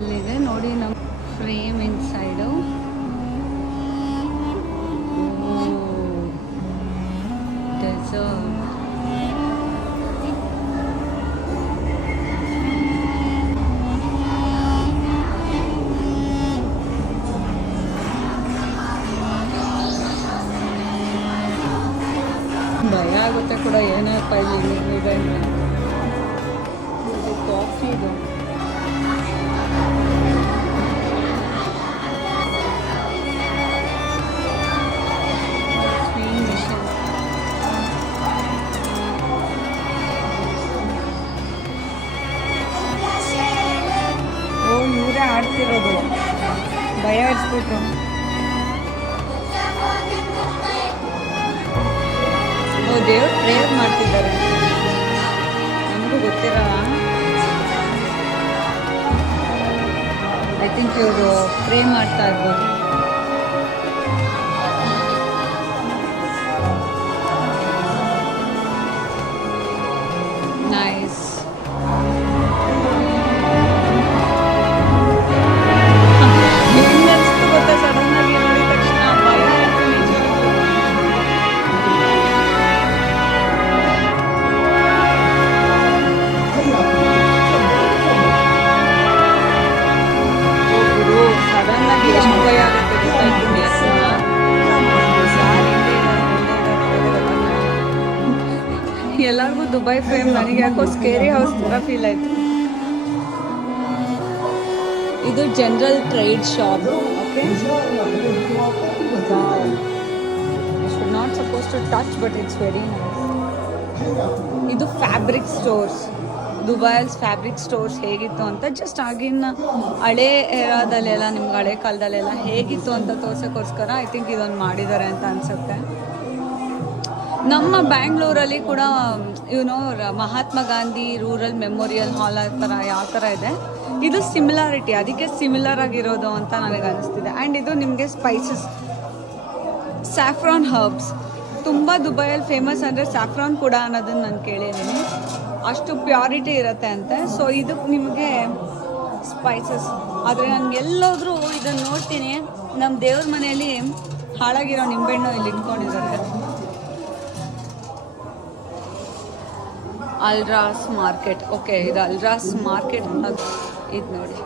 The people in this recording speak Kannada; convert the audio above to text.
ಇಲ್ಲಿದೆ ನೋಡಿ ನಮ್ಮ ಫ್ರೇಮ್ ಇನ್ಸೈಡು. ಡೆಸರ್ಟ್. ಭಯ ಆಗುತ್ತೆ ಕೂಡ ಏನಪ್ಪ ಇಲ್ಲಿ ಇದೆ ಕಾಫಿ ಇದು. ಓ ಇವರೇ ಆಡ್ತಿರೋದು, ಭಯ ಇಡ್ಸ್ಬಿಟ್ರು. ಓ ದೇವ್ರು ಪ್ರೇಯರ್ ಮಾಡ್ತಿದ್ದಾರೆ, ನಮಗೂ ಗೊತ್ತಿರಲ್ಲ. ಐ ಥಿಂಕ್ ಇವರು ಪ್ರೇ ಮಾಡ್ತಾ ಇರ್ಬೋದು. ನೈಸ್. ಹೆಂಗ್ ಅನ್ಸ್ತು ಗೊತ್ತಾ ಸಡನ್ ಆಗಿ ನೋಡಿದ ತಕ್ಷಣ ಭಯ ಆಯ್ತು ನಿಜವಾಗ್ಲೂ. ಸಡನ್ ಆಗಿ ಎಷ್ಟು ಭಯ ಆಗುತ್ತೆ ಗೊತ್ತಾಯ್ತು. ಎಲ್ಲರಿಗೂ ದುಬೈ ಫೇಮ್, ನನಗೆ ಯಾಕೋ ಸ್ಕೇರಿ ಹೌಸ್ ಥರ ಫೀಲ್ ಆಯಿತು. ಇದು general trade shop. Okay, I should not suppose to touch but it's very nice. ಇದು ಫ್ಯಾಬ್ರಿಕ್ ಸ್ಟೋರ್ಸ್, ದುಬೈಯಲ್ಲಿ ಫ್ಯಾಬ್ರಿಕ್ ಸ್ಟೋರ್ಸ್ ಹೇಗಿತ್ತು ಅಂತ ಜಸ್ಟ್ ಆಗಿನ ಹಳೆ ಏರಾದಲ್ಲೆಲ್ಲ, ನಿಮ್ಗೆ ಹಳೆ ಕಾಲದಲ್ಲೆಲ್ಲ ಹೇಗಿತ್ತು ಅಂತ ತೋರ್ಸೋಕ್ಕೋಸ್ಕರ ಐ ಥಿಂಕ್ ಇದೊಂದು ಮಾಡಿದ್ದಾರೆ ಅಂತ ಅನಿಸುತ್ತೆ. ನಮ್ಮ ಬ್ಯಾಂಗ್ಳೂರಲ್ಲಿ ಕೂಡ ಇವನು ಮಹಾತ್ಮ ಗಾಂಧಿ ರೂರಲ್ ಮೆಮೋರಿಯಲ್ ಹಾಲ್ ಆ ಥರ ಯಾವ ಥರ ಇದೆ, ಇದು ಸಿಮಿಲಾರಿಟಿ, ಅದಕ್ಕೆ ಸಿಮಿಲರ್ ಆಗಿರೋದು ಅಂತ ನನಗೆ ಅನಿಸ್ತಿದೆ. ಆ್ಯಂಡ್ ಇದು ನಿಮಗೆ ಸ್ಪೈಸಸ್, ಸ್ಯಾಫ್ರಾನ್ ಹರ್ಬ್ಸ್ ತುಂಬ ದುಬೈಯಲ್ಲಿ ಫೇಮಸ್ ಅಂದರೆ ಸ್ಯಾಫ್ರಾನ್ ಕೂಡ ಅನ್ನೋದನ್ನು ನಾನು ಕೇಳಿದ್ದೀನಿ, ಅಷ್ಟು ಪ್ಯೂರಿಟಿ ಇರುತ್ತೆ ಅಂತೆ. ಸೊ ಇದು ನಿಮಗೆ ಸ್ಪೈಸಸ್. ಆದರೆ ನನಗೆ ಎಲ್ಲೋದ್ರೂ ಇದನ್ನು ನೋಡ್ತೀನಿ, ನಮ್ಮ ದೇವ್ರ ಮನೆಯಲ್ಲಿ ಹಾಳಾಗಿರೋ ನಿಂಬೆಹಣ್ಣು ಇಲ್ಲಿ ಇಟ್ಕೊಂಡಿದ್ದಾರೆ. ಅಲ್ರಾಸ್ ಮಾರ್ಕೆಟ್. ಓಕೆ, ಇದು ಅಲ್ರಾಸ್ ಮಾರ್ಕೆಟ್ ಅಂತ ಇದು ನೋಡಿ.